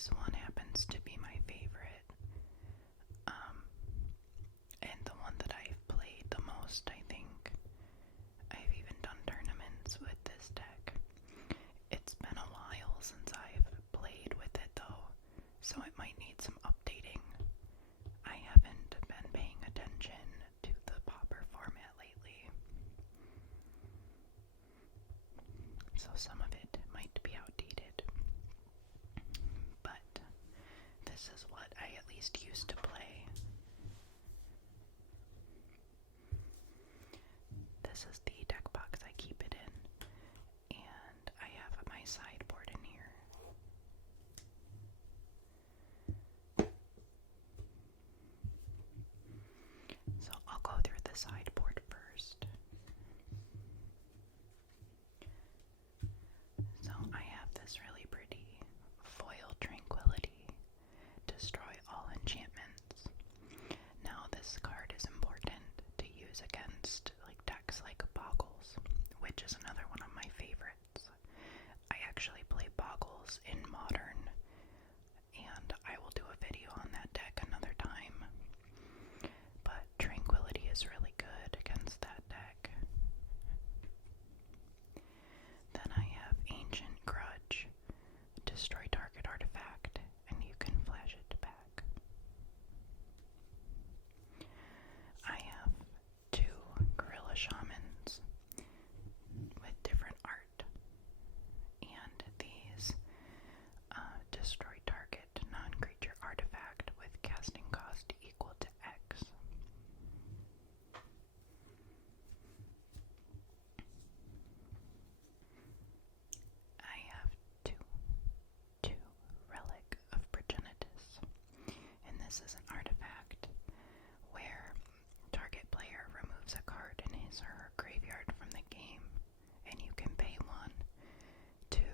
this one happens to be my favorite, and the one that I've played the most, I think. I've even done tournaments with this deck. It's been a while since I've played with it though, so it might need some updating. I haven't been paying attention to the Pauper format lately, so some of it might be outdated. But this is what I at least used to play. This is the deck box I keep it in, and I have my sideboard in here. So I'll go through the sideboard first. So I have this really pretty foil Tranquility, destroy all enchantments. Now this card is important to use against decks like Boggles, which is another one of my favorites. I actually play Boggles in Modern, and I will do a video on that deck another time. But Tranquility is really good against that deck. Then I have Ancient Grudge, destroy target artifact, and you can flash it back. I have 2 Gorilla Shamans with different art, and these destroy target non-creature artifact with casting cost equal to X. I have two Relic of Progenitus, and this is an artifact where target player removes a card in his or her graveyard from the game, and you can pay 1 to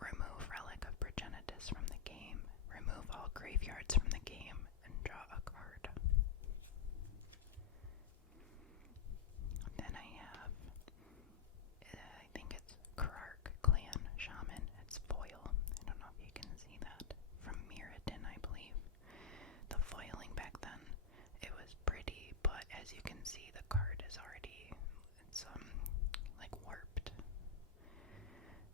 remove Relic of Progenitus from the game, remove all graveyards from the game, and draw a card. Then I have, I think it's Karark Clan Shaman. It's foil. I don't know if you can see that from Mirrodin, I believe. The foiling back then, it was pretty, but as you can see, the card is already, it's like warped.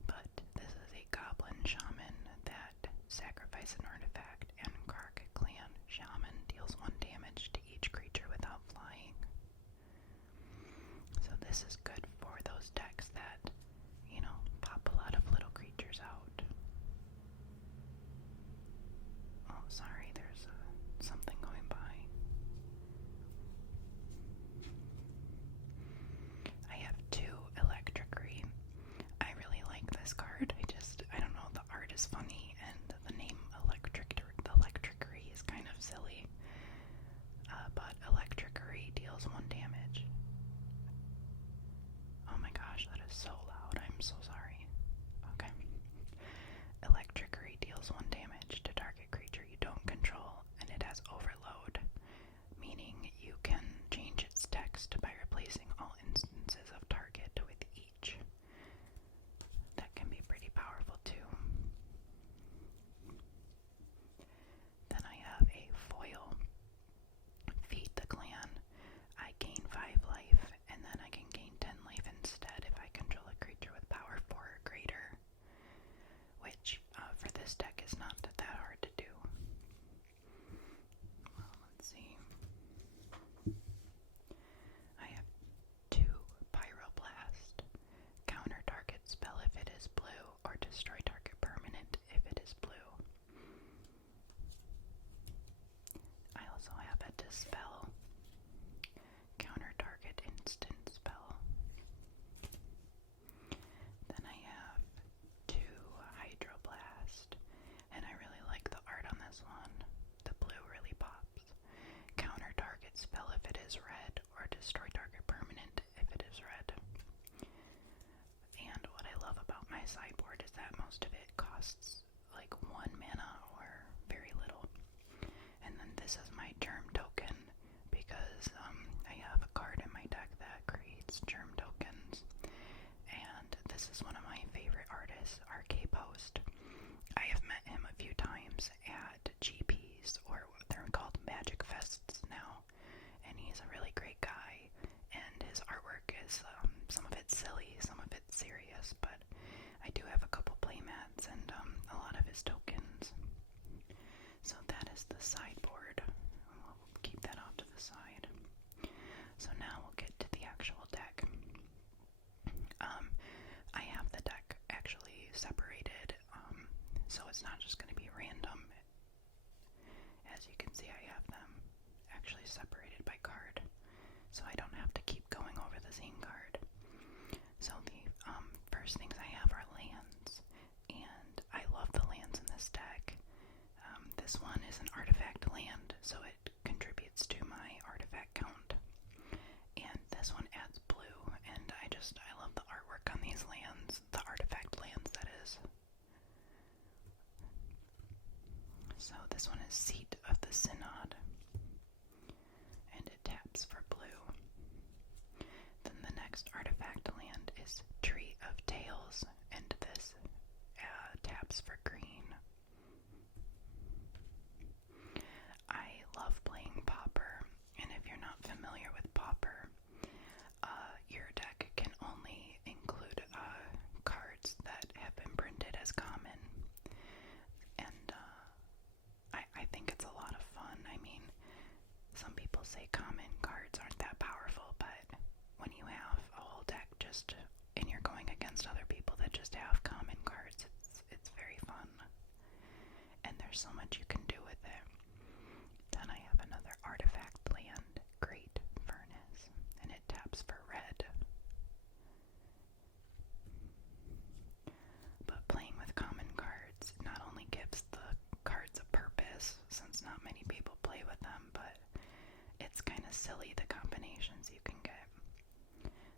But this is a Goblin Shaman that sacrifices an artifact, and Karark Clan Shaman deals 1 damage to each creature without flying. So this is good for those decks that, pop a lot of little creatures out. Oh, sorry, there's something going by. I have 2 Electricry. I really like this card. I don't know, the art is funny, and the name Electricry is kind of silly. But Electricry deals 1 damage. Oh my gosh, that is so loud. I'm so sorry. Okay. Electricry deals 1 damage to target creature you don't control, and it has Overload, meaning you can change its text by replacing all instances of target with each. That can be pretty powerful too. Then I have a foil Feed the Clan. I gain 5 life, and then I can gain 10 life instead if I control a creature with power 4 or greater, which for this deck is not that hard to do. Well, let's see. I have 2 Pyroblast. Counter target spell if it is blue, or destroy target permanent if it is blue. I also have a Dispel. Counter target instant spell. Then I have 2 Hydroblast, and I really like the art on this one. The blue really pops. Counter target spell if it is red, or destroy target permanent if it is red. And what I love about my sideboard is that most of it costs like 1 mana or very little. And then this is my Germ token. actually separated by card, so I don't have to keep going over the same card. So the first things I have are lands, and I love the lands in this deck. This one is an artifact land, so it contributes to my artifact count. And this one adds blue, and I love the artwork on these lands, the artifact lands, that is. So this one is Seat of the Synod, and it taps for blue. Then the next artifact land is Tree of Tales, and this taps for green. I love playing Pauper, and if you're not familiar with Pauper, your deck can only include cards that have been printed as common, and I think it's a lot of fun. I mean, some people say common cards aren't that powerful, but when you have a whole deck and you're going against other people that just have common cards, it's very fun, and there's so much you can do with it. Then I have another artifact land, Great Furnace, and it taps for red. But playing with common cards not only gives the cards a purpose, since not many people play with them, but it's kind of silly the combinations you can get.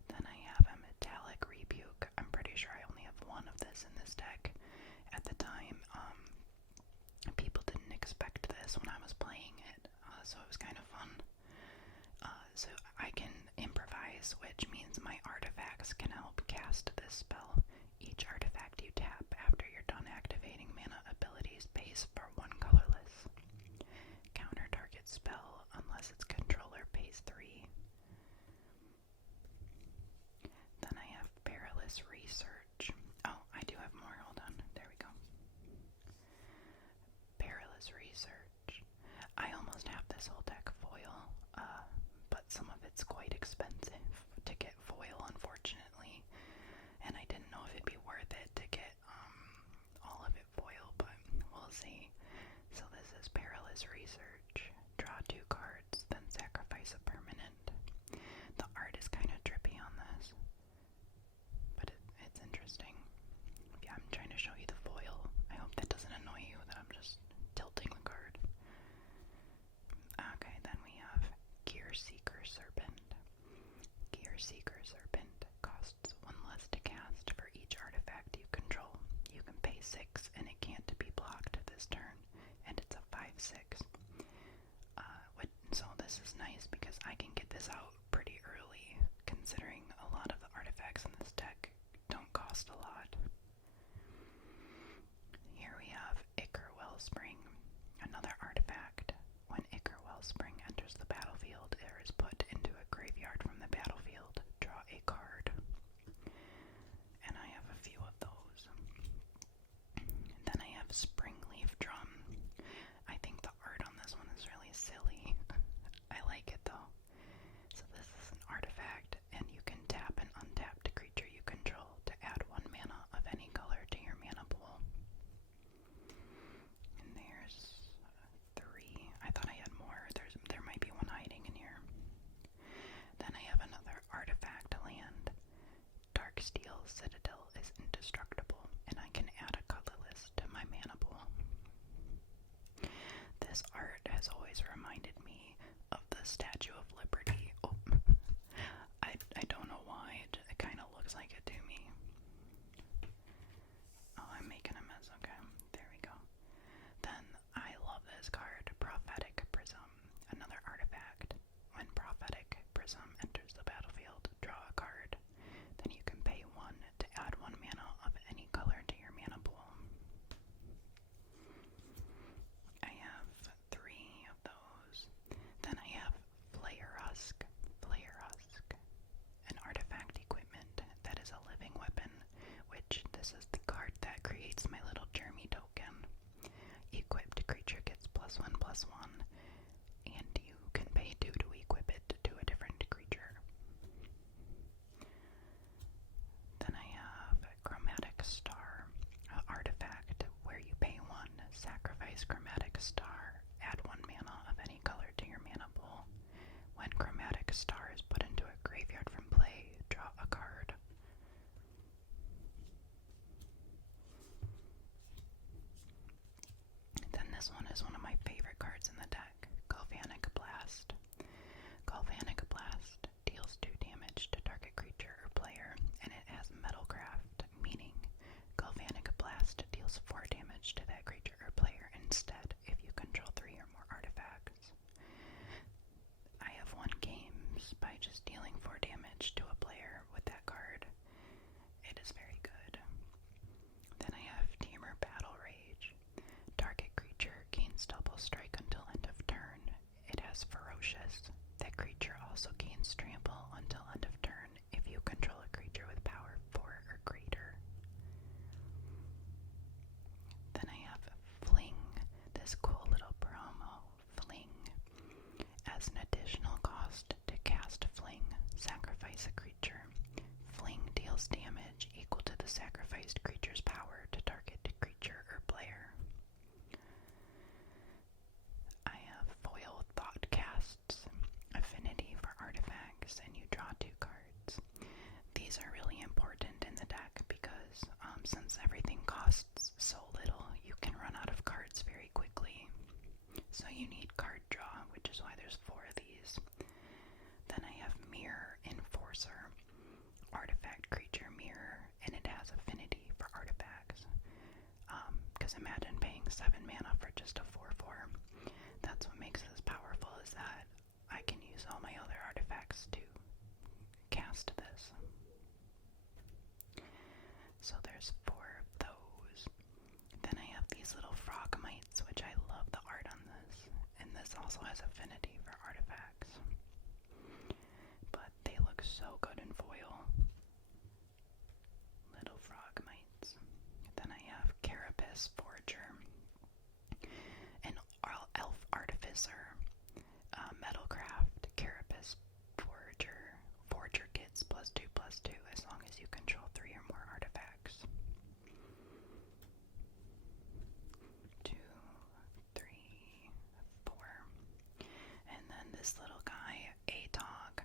Then I have a Metallic Rebuke. I'm pretty sure I only have one of this in this deck. At the time, people didn't expect this when I was playing it, so it was kind of fun. So I can improvise, which means my artifacts can help cast this spell. Each artifact you tap after you're done activating mana abilities pays for 1 colorless. Counter target spell unless its controller pays 3. Then I have Perilous Research. Oh, I do have more. Hold on. There we go. Perilous Research. I almost have this whole deck foil, but some of it's quite expensive to get foil, unfortunately. And I didn't know if it'd be worth it to get all of it foil, but we'll see. So this is Perilous Research. Draw 2 cards, then sacrifice a permanent. The art is kind of trippy on this, but it's interesting. Yeah, I'm trying to show you the foil. I hope that doesn't annoy you that I'm just tilting the card. Okay, then we have Gear Seeker Serpent. Gear Seeker Serpent costs 1 less to cast for each artifact you control. You can pay 6 and it can't be blocked this turn, and it's a 5/6. So this is nice because I can get this out pretty early, considering a lot of the artifacts in this deck don't cost a lot. Here we have Ichor Wellspring, another artifact. When Ichor Wellspring enters the battlefield, it is put into a graveyard from the battlefield. Draw a card. And I have a few of those. Then I have Springleaf Drum. I think the art on this one is really silly. I like it though. So this is an artifact, and you can tap an untapped creature you control to add 1 mana of any color to your mana pool. And there's 3. I thought I had more. There might be one hiding in here. Then I have another artifact land. Darksteel Citadel is indestructible, and I can add a colorless to my mana pool. This art has always reminded me of the Statue of Liberty. Oh, I don't know why, it kind of looks like it to me. Oh, I'm making a mess. Okay, there we go. Then I love this card, Prophetic Prism, another artifact. When Prophetic Prism enters the battlefield, draw a card. Then you can pay 1 to add 1 mana of any color to your mana pool. I have 3 of those. Then I have Flare Husk, an artifact equipment that is a living weapon, which this is the card that creates my little Jeremy token. Equipped creature gets +1/+1, and you can pay 2 to equip it to a different creature. Then I have Chromatic Star, an artifact where you pay 1, sacrifice Chromatic Star, add 1 mana of any color to your mana pool. this one is one of my favorite cards in the deck, Galvanic Blast. Galvanic Blast deals 2 damage to target creature or player, and it has Metalcraft, meaning Galvanic Blast deals 4 damage to that creature or player instead if you control 3 or more artifacts. I have won games by just dealing 4 damage to a player with that card. It is very good. Then I have Tamer Battle Rage. Target creature gains double strike until end of turn. It has Ferocious. That creature also gains trample until end of turn if you control a creature with power 4 or greater. Then I have Fling. This cool little promo. Fling. As an additional cost to cast Fling, sacrifice a creature. Fling deals damage equal to the sacrificed creature's power to target creature or player. I have Foil Thoughtcasts, Affinity for artifacts, and you draw 2 cards. These are really important in the deck because since everything costs so little, you can run out of cards very quickly. So you need card draw, which is why there's 4 of these. Then I have Mirror Enforcer, artifact creature mirror, and it has affinity for artifacts. Because imagine paying 7 mana for just a 4/4. That's what makes this powerful, is that I can use all my other artifacts to cast this. So there's 4 of those. Then I have these little frog mites, which I love the art on this. And this also has affinity for artifacts. But they look so good in foil. Little frog mites. Then I have Carapace Forger, an elf artificer, Metalcraft, Carapace Forger. Forger gets +2/+2 as long as you control 3 or more artifacts. 2, 3, 4. And then this little guy, Atog.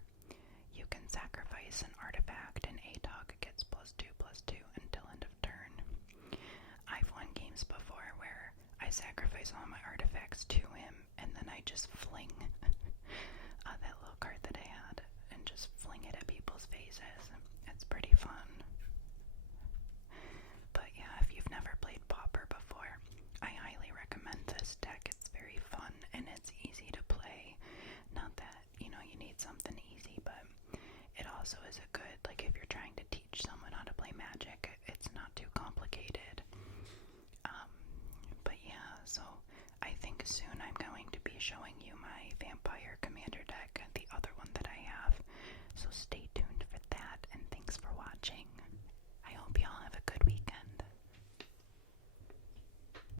You can sacrifice an artifact, and Atog gets +2/+2 until end of turn. I've won games before where I sacrifice all my artifacts to him, and then I just fling that little card that I had, and just fling it at people's faces. It's pretty fun. But yeah, if you've never played Pauper before, I highly recommend this deck. It's very fun, and it's easy to play. Not that, you need something easy, but it also is a good, like if you're trying to teach someone how to play Magic, it's not too complicated. But yeah, so I think soon I'm going to be showing